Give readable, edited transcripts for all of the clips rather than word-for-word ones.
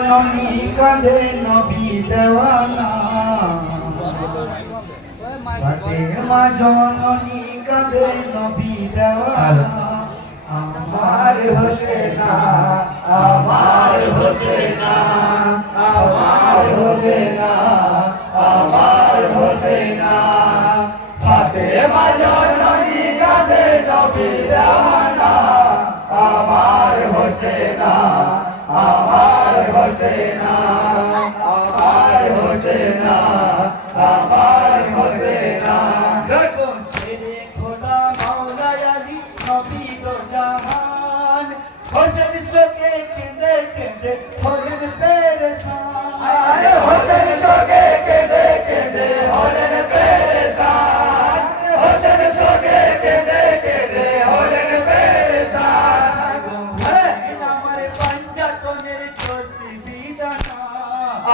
ননী কাঁধে নবী দেওয়ানা ফাতেমা জননী কাঁধে নবী দেওয়ানা আমার হোসেনা আমার হোসেনা আমার হোসেনা আমার হোসেনা ফাতেমা জননী কাঁধে নবী দেওয়ানা আমার হোসেনা আমার হোসেনা আমার হোসেনা আমার হোসেনা রকম শেরে খোদা মাওলা আলী নবী দো জাহান হোসেন শোকে কেঁদে কেঁদে হলেন পেরেশান আরে হোসেন শোকে কেঁদে কেঁদে হলেন পেরেশান হোসেন শোকে কেঁদে কেঁদে হলেন পেরেশান আমার পঞ্জাতনের তসবিদানা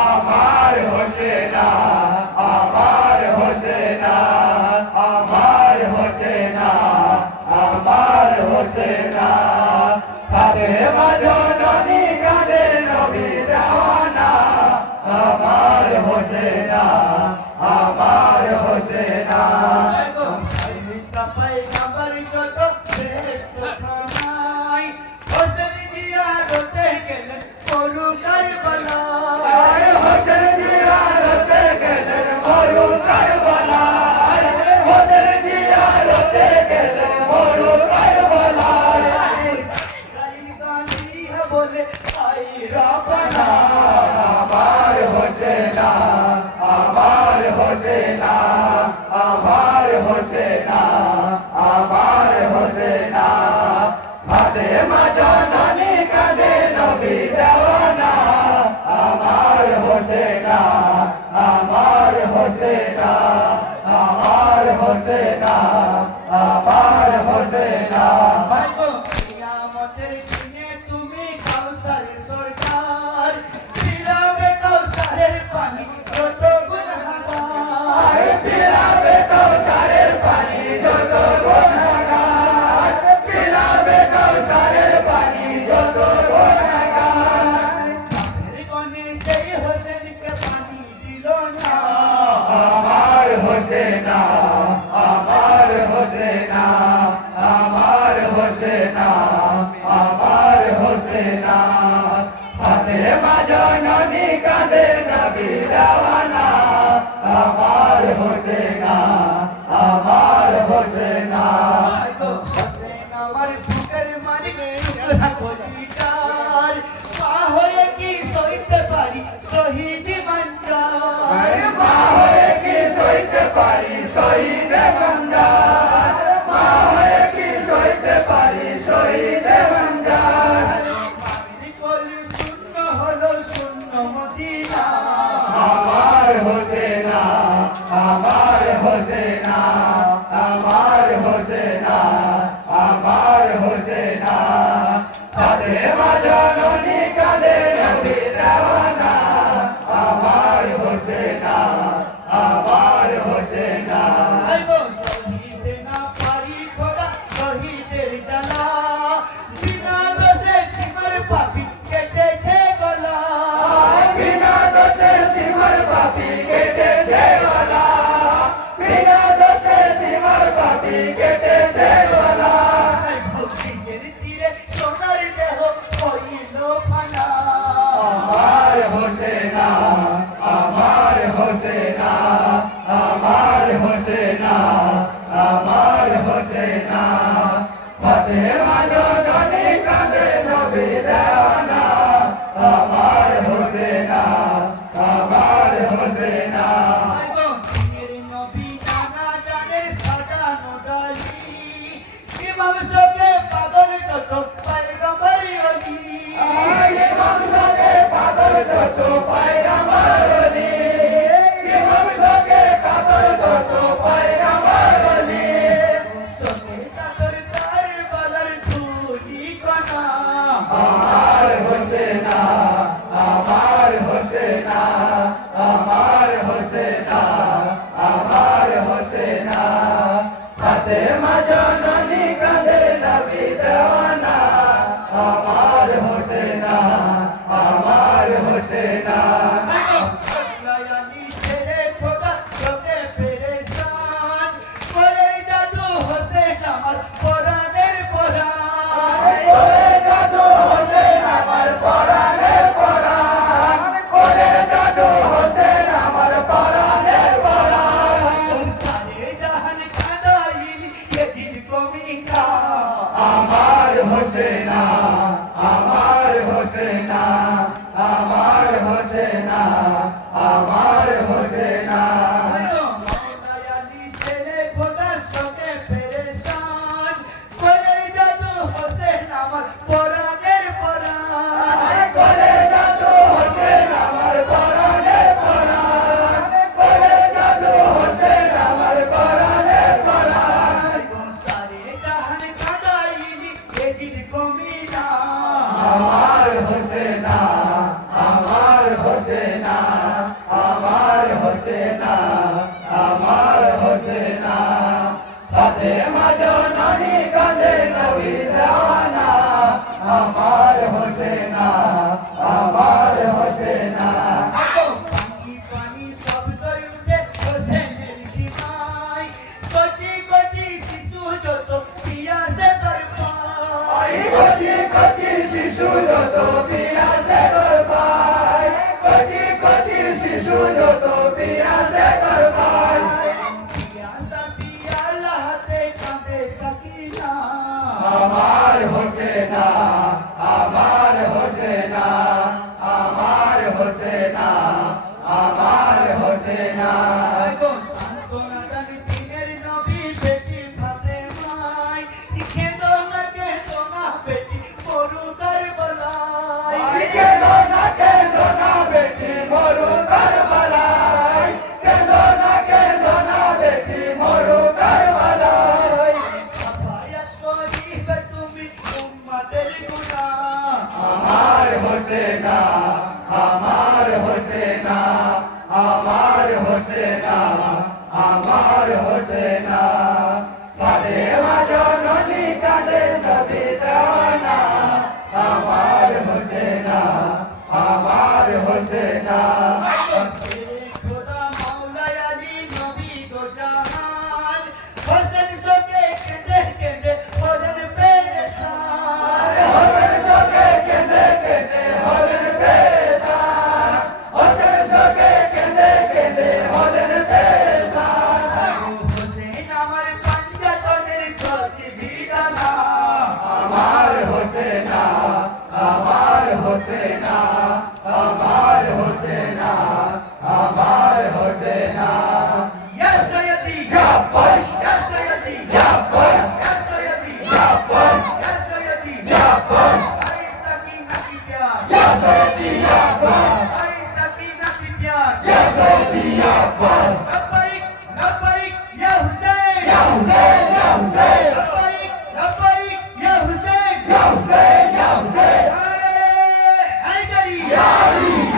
আমার হোসেনা আমার হোসেনা আমার হোসেনা আমার হোসেনা ফাতেমা জননী কাঁধে নবী দেওয়ানা আমার হোসেনা আমার হোসেনা পয়গম্বর যত শ্রেষ্ঠ খানাই হোসেন জিয়ারতে গেলেন মরু কারবালা হোসেন জিয়ারতে গেলেন মরু কারবালা হোসেন জিয়ারতে গেলেন মরু কারবালা গালি বলে আই রাবনা আমার হোসেনা আমার হোসেনা আমার হোসেনা আমার হোসেনা ফাতেমা জননী কাঁধে নবী দেওয়ানা আমার হোসেনা আমার হোসেনা আমার হোসেনা আমার হোসেনা কিয়ামতের দিনে তুমি কাউসারের সরকার পিলাবে কাউসারের পানি যত গুনাহগার পিলাবে কাউসারের পানি যত গুনাহগার পিলাবে কাউসারের পানি যত গুনাহগার কোনে সেই হোসেনকে পানি দিল না আমার হোসেনা আমার হোসেনা আমার হোসেনা আমার হোসেনা ফাতেমা জননী কাঁধে নবী দেওয়ানা আমার হোসেনা আমার হোসেনা আমার বুকের মারিবে কলিজার মা হয়ে কি সইতে পারি শহীদ মঞ্জার মা হয়ে কি সইতে পারি শহীদ মঞ্জার মা হয়ে কি সইতে পারি শহীদ মঞ্জার মায়ের কোলে শূন্য হলো শূন্য মদিনা আমার হোসেনা আমার হোসেনা আমার হোসেনা আমার হোসেনা ফাতেমা জননী কাঁধে নবী দেওয়ানা আমার হোসেনা আমার হোসেনা শহীদ না পারি খোদা শহীদের জ্বালা বিনা দোষে সীমার পাপী কেটেছে গলা বিনা দোষে সীমার পাপী কেটেছে গলা বিনা দোষে সীমার পাপী কেটেছে গলা ভক্তির তীরে সোনার দেহ হইল ফানা আমার হোসেনা আমার হোসেনা আমার হোসেনা আমার হোসেনা ফাতেমা জননী কাঁধে নবী দেওয়ানা আমার হোসেনা আমার হোসেনা নবী জানা জানে সাজানো ডালি ইমাম শোকে পাগল যত পয়গম্বর অলি ইমাম শোকে পাগল যত পয়গম্বর অলি ইমাম শোকে পাগল যত পয়গম্বর অলি শোকে কাতর তার বলার ধুলি কণা আমার হোসেনা আমার হোসেনা আমার হোসেনা আমার হোসেনা ফাতেমা জননী কাঁধে নবী দেওয়ানা আমার হোসেনা আমার হোসেনা। হোসেনা দয়ালি ছেড়ে খোদা তোকে পেরেশান করে জাদু হোসেন আমার পরাণের পরাণ করে জাদু হোসেন আমার পরাণের পরাণ করে জাদু হোসেন আমার পরাণের পরাণ সারে জাহান কাদাইলি এদিন কমিটা আমার হোসেনা আমার হোসেনা আমার হোসেনা আমার হোসেনা দয়ালি ছেড়ে খোদা তোকে পেরেশান করে জাদু হোসেন আমার পরাণের পরাণ করে জাদু হোসেন আমার পরাণের পরাণ করে জাদু হোসেন আমার পরাণের পরাণ সারে জাহান কাদাইলি এদিন কমিটা আমার হোসেনা আমার হোসেনা আমার হোসেনা আমার হোসেনা ফাতেমা জননী কাঁদে নবী দেওয়ানা আমার হোসেনা আমার হোসেনা পানি পানি শব্দ উঠে হোসেনের দিমাই কচি কচি শিশু যত পিয়াসে তোর পায় কচি কচি শিশু যত পিয়াসে তোর পায় কচি কচি শিশু যত পিয়াসে তোর পায় পিয়াসা পিয়ালা হাতে কাঁদে সাকিনা আমার হোসেনা আমার হোসেনা আমার হোসেনা আমার হোসেনা গো সান্তনা জানি দিনের নবী বেটি ফাতেমাই কেঁদো না বেটি মরু কারবালায় কেন না বেটি মরু কারবালায় কেন না বেটি মরু কারবালায় সাফায়াত করিবে তুমি উম্মতের গুনাহ আমার হোসেনা আমার হোসেনা আমার হোসেনা আমার হোসেনা ফাতেমা জননী কাঁদে নবী দেওয়ানা আমার হোসেনা আমার হোসেনা